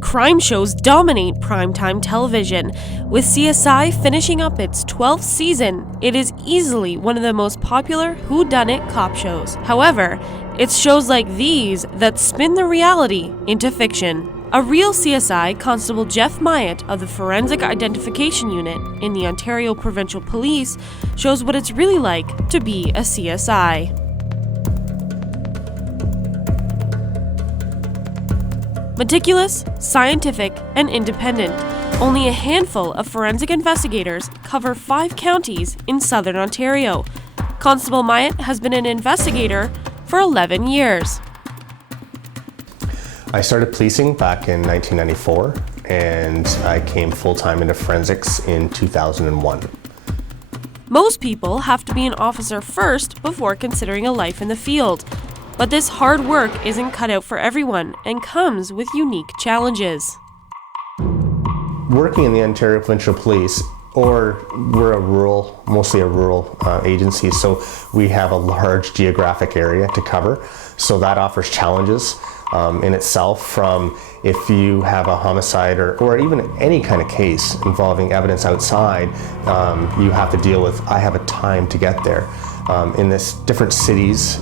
Crime shows dominate primetime television. With CSI finishing up its 12th season, it is easily one of the most popular whodunit cop shows. However, it's shows like these that spin the reality into fiction. A Real CSI Constable Jeff Myatt of the Forensic Identification Unit in the Ontario Provincial Police shows what it's really like to be a CSI. Meticulous, scientific, and independent, only a handful of forensic investigators cover 5 counties in southern Ontario. Constable Myatt has been an investigator for 11 years. I started policing back in 1994, and I came full-time into forensics in 2001. Most people have to be an officer first before considering a life in the field. But this hard work isn't cut out for everyone and comes with unique challenges. Working in the Ontario Provincial Police, or we're mostly a rural agency, so we have a large geographic area to cover. So that offers challenges in itself, from if you have a homicide or even any kind of case involving evidence outside, you have to deal with, I have a time to get there. In this different cities,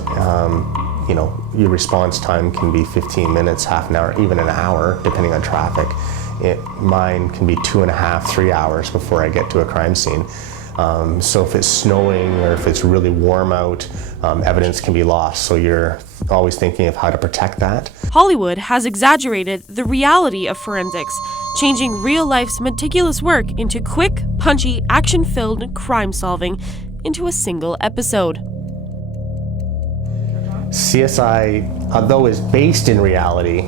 your response time can be 15 minutes, half an hour, even an hour, depending on traffic. Mine can be 2.5, 3 hours before I get to a crime scene. So if it's snowing or if it's really warm out, evidence can be lost. So you're always thinking of how to protect that. Hollywood has exaggerated the reality of forensics, changing real life's meticulous work into quick, punchy, action-filled crime solving into a single episode. CSI, although is based in reality,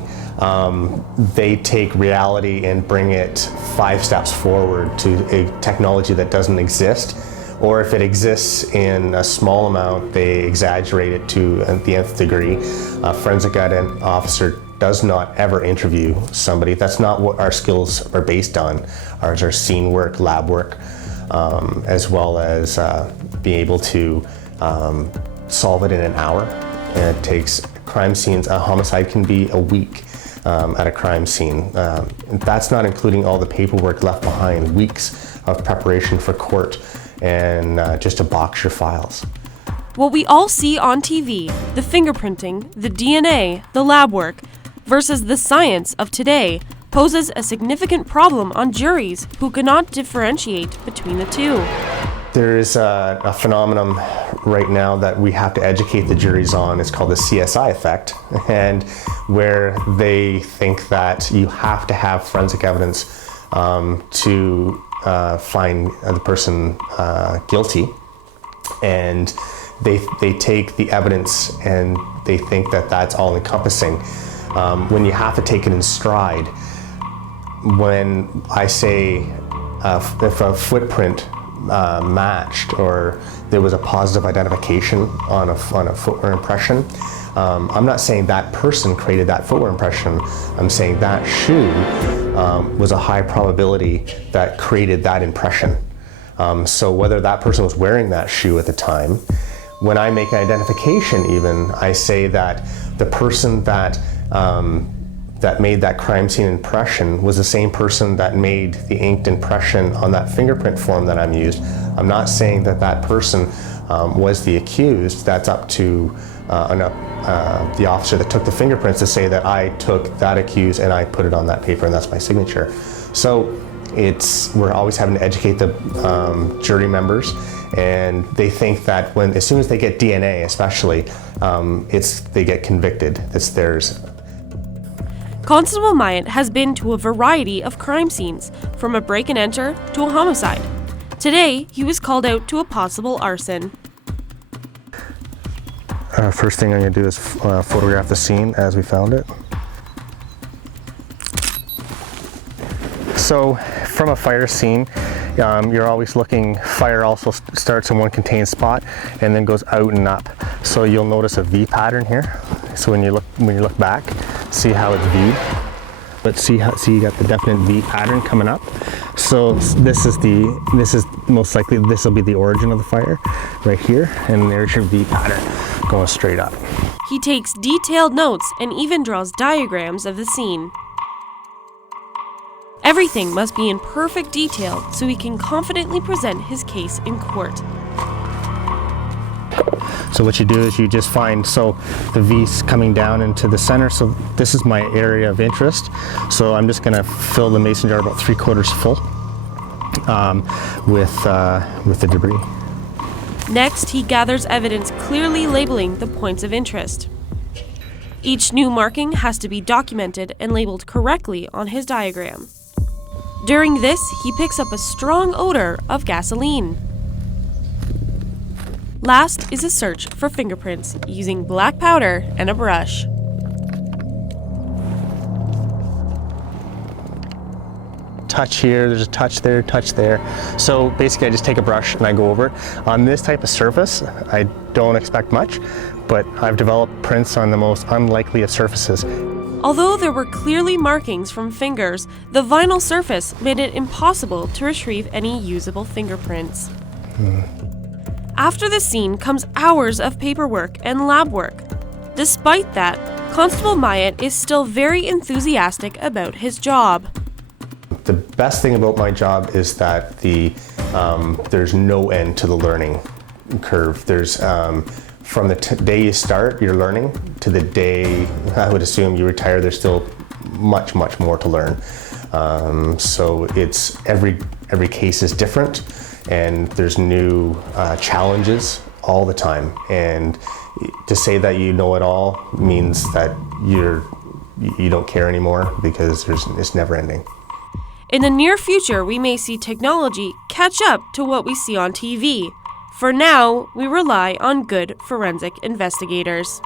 they take reality and bring it 5 steps forward to a technology that doesn't exist, or if it exists in a small amount, they exaggerate it to the nth degree. A forensic officer does not ever interview somebody. That's not what our skills are based on. Ours are scene work, lab work, as well as being able to solve it in an hour. And it takes crime scenes, a homicide can be a week at a crime scene. That's not including all the paperwork left behind, weeks of preparation for court and just to box your files. What we all see on TV, the fingerprinting, the DNA, the lab work, versus the science of today, poses a significant problem on juries who cannot differentiate between the two. There is a phenomenon right now that we have to educate the juries on. It's called the CSI effect, and where they think that you have to have forensic evidence to find the person guilty, and they take the evidence and they think that that's all encompassing, when you have to take it in stride. When I say if a footprint matched or there was a positive identification on a footwear impression, I'm not saying that person created that footwear impression. I'm saying that shoe was a high probability that created that impression. So whether that person was wearing that shoe at the time, when I make an identification even, I say that the person that made that crime scene impression was the same person that made the inked impression on that fingerprint form that I'm used. I'm not saying that that person was the accused. That's up to the officer that took the fingerprints to say that I took that accused and I put it on that paper and that's my signature. So we're always having to educate the jury members, and they think that as soon as they get DNA especially, they get convicted. It's theirs. Constable Myatt has been to a variety of crime scenes, from a break and enter to a homicide. Today, he was called out to a possible arson. First thing I'm going to do is photograph the scene as we found it. So, from a fire scene, you're always looking, fire also starts in one contained spot and then goes out and up. So you'll notice a V pattern here. So when you look back, see how it's viewed. But see you got the definite V pattern coming up. So this is most likely, this will be the origin of the fire right here, and there's your V pattern going straight up. He takes detailed notes and even draws diagrams of the scene. Everything must be in perfect detail so he can confidently present his case in court. So what you do is you just find, so the V's coming down into the center, so this is my area of interest. So I'm just gonna fill the mason jar about 3/4 full with the debris. Next, he gathers evidence clearly labeling the points of interest. Each new marking has to be documented and labeled correctly on his diagram. During this, he picks up a strong odor of gasoline. Last is a search for fingerprints using black powder and a brush. Touch here, there's a touch there, touch there. So basically I just take a brush and I go over it. On this type of surface, I don't expect much, but I've developed prints on the most unlikely of surfaces. Although there were clearly markings from fingers, the vinyl surface made it impossible to retrieve any usable fingerprints. After the scene comes hours of paperwork and lab work. Despite that, Constable Myatt is still very enthusiastic about his job. The best thing about my job is that there's no end to the learning curve. There's from the day you start your learning to the day I would assume you retire, there's still much more to learn. So it's every case is different, and there's new challenges all the time. And to say that you know it all means that you don't care anymore, because it's never ending. In the near future, we may see technology catch up to what we see on TV. For now, we rely on good forensic investigators.